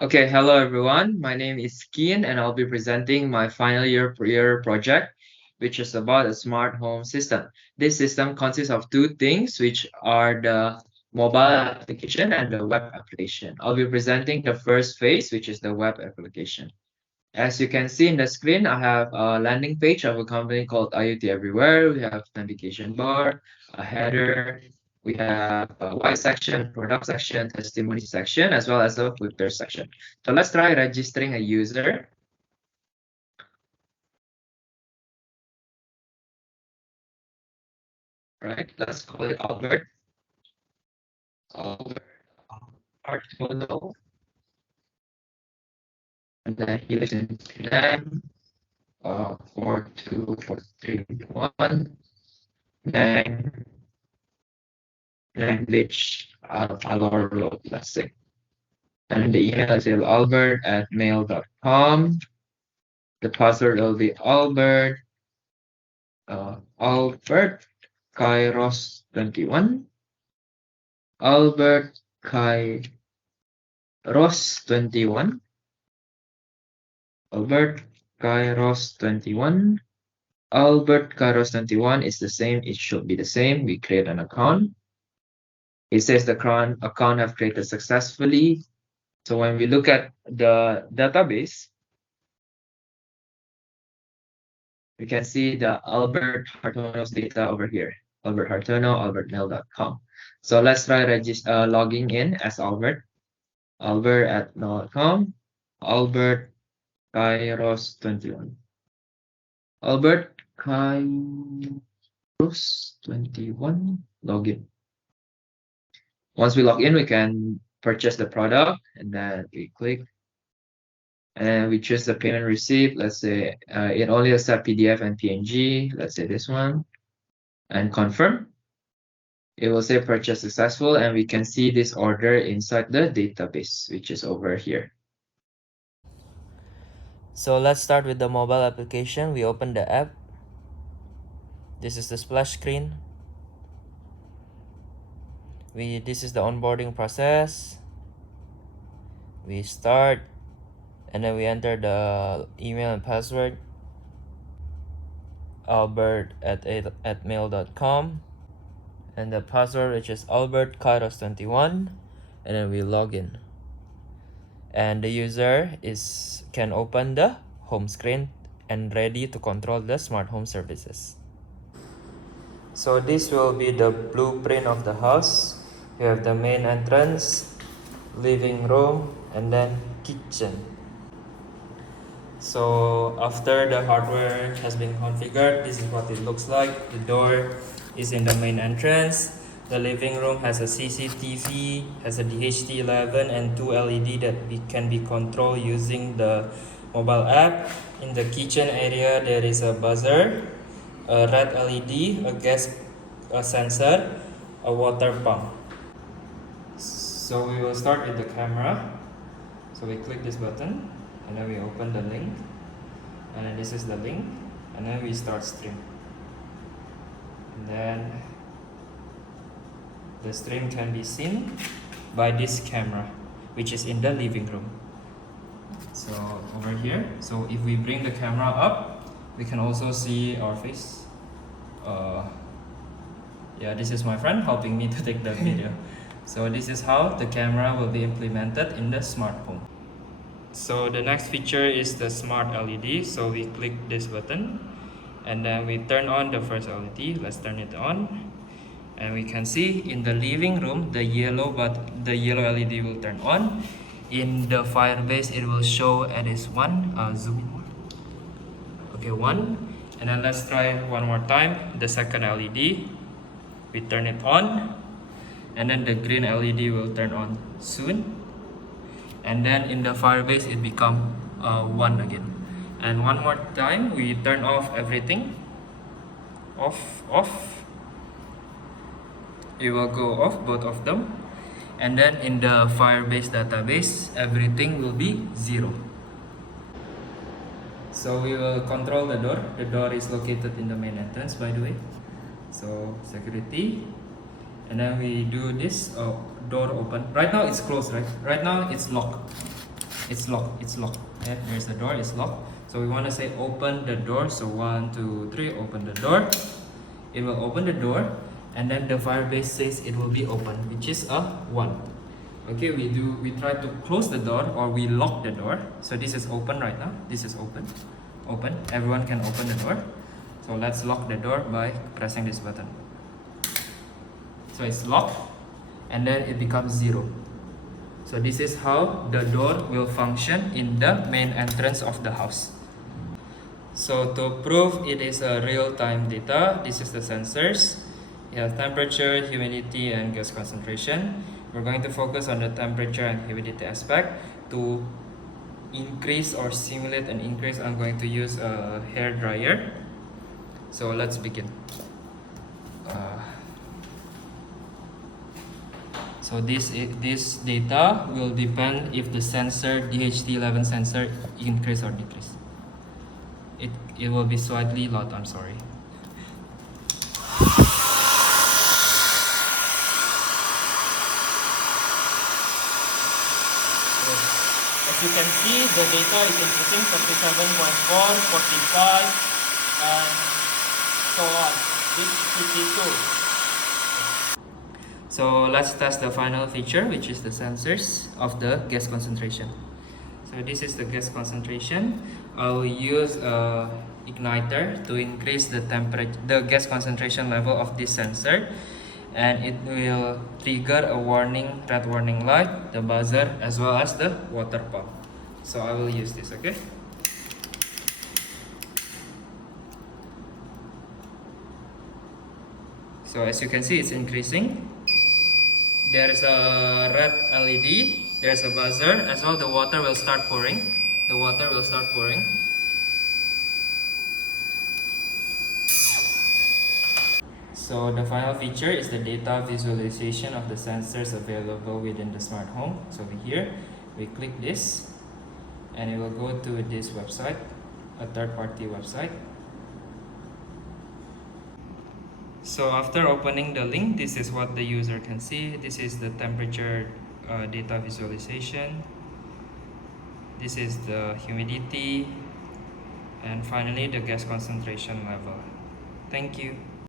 Okay, hello everyone. My name is Kian and I'll be presenting my final year project, which is about a smart home system. This system consists of two things, which are the mobile application and the web application. I'll be presenting the first phase, which is the web application. As you can see in the screen, I have a landing page of a company called IoT Everywhere. We have navigation bar, a header, we have a why section, product section, testimony section, as well as a footer section. So let's try registering a user. Right, let's call it Albert. Albert Arturo, and then he lives in Sudan, 42431, then language Alor Road, let's say. And the email is albert@mail.com. The password will be Albert Kairos 21. Albert Kairos 21. Albert Kairos 21. Albert Kairos 21 is the same. It should be the same. We create an account. It says the account have created successfully. So when we look at the database, we can see the Albert Hartono's data over here. Albert Hartono, albertmail.com. So let's try logging in as Albert. Albert@mail.com. Albert Kairos 21. Albert Kairos 21. Login. Once we log in, we can purchase the product and then we click and we choose the payment receipt. Let's say it only accepts PDF and PNG. Let's say this one and confirm. It will say purchase successful and we can see this order inside the database, which is over here. So let's start with the mobile application. We open the app. This is the splash screen. This is the onboarding process. We start and then we enter the email and password albert at mail.com and the password, which is albertkairos21, and then we log in and the user can open the home screen and ready to control the smart home services. So this will be the blueprint of the house. You have the main entrance, living room, and then kitchen. So after the hardware has been configured, this is what it looks like. The door is in the main entrance. The living room has a CCTV, has a DHT11 and two LED that can be controlled using the mobile app. In the kitchen area, there is a buzzer, a red LED, a gas sensor, a water pump. So we will start with the camera. So we click this button and then we open the link, and then this is the link, and then we start stream, and then the stream can be seen by this camera, which is in the living room. So over here, so if we bring the camera up, we can also see our face. Yeah, this is my friend helping me to take the video. So this is how the camera will be implemented in the smart home. So the next feature is the smart LED. So we click this button and then we turn on the first LED. Let's turn it on. And we can see in the living room, the yellow LED will turn on. In the Firebase, it will show at is one. Zoom in more. Okay, one. And then let's try one more time. The second LED, we turn it on, and then the green LED will turn on soon. And then in the Firebase, it become one again. And one more time, we turn off everything. Off. It will go off, both of them. And then in the Firebase database, everything will be 0. So we will control the door. The door is located in the main entrance, by the way. So security, and then we do this door open. Right now it's closed, right? Right now it's locked. It's locked. It's locked. Okay, there's the door. It's locked. So we want to say open the door. So 1, 2, 3. Open the door. It will open the door, and then the Firebase says it will be open, which is a 1. Okay, we try to close the door, or we lock the door. So this is open right now. This is open. Open. Everyone can open the door. So let's lock the door by pressing this button. So it's locked, and then it becomes 0. So this is how the door will function in the main entrance of the house. So to prove it is a real-time data, this is the sensors. You have temperature, humidity, and gas concentration. We're going to focus on the temperature and humidity aspect. To increase or simulate an increase, I'm going to use a hair dryer. So let's begin. So this data will depend if the sensor DHT11 sensor increase or decrease. It will be slightly loud. I'm sorry. So, as you can see, the data is increasing 37.4, 45, and so on, reach 52. So let's test the final feature, which is the sensors of the gas concentration. So this is the gas concentration. I'll use a igniter to increase the gas concentration level of this sensor, and it will trigger a red warning light, the buzzer, as well as the water pump. So I will use this, okay? So as you can see, it's increasing. There's a red LED, there's a buzzer, as well the water will start pouring. The water will start pouring. So the final feature is the data visualization of the sensors available within the smart home. So here, we click this, and it will go to this website, a third-party website. So after opening the link, this is what the user can see. This is the temperature data visualization. This is the humidity, and finally the gas concentration level. Thank you.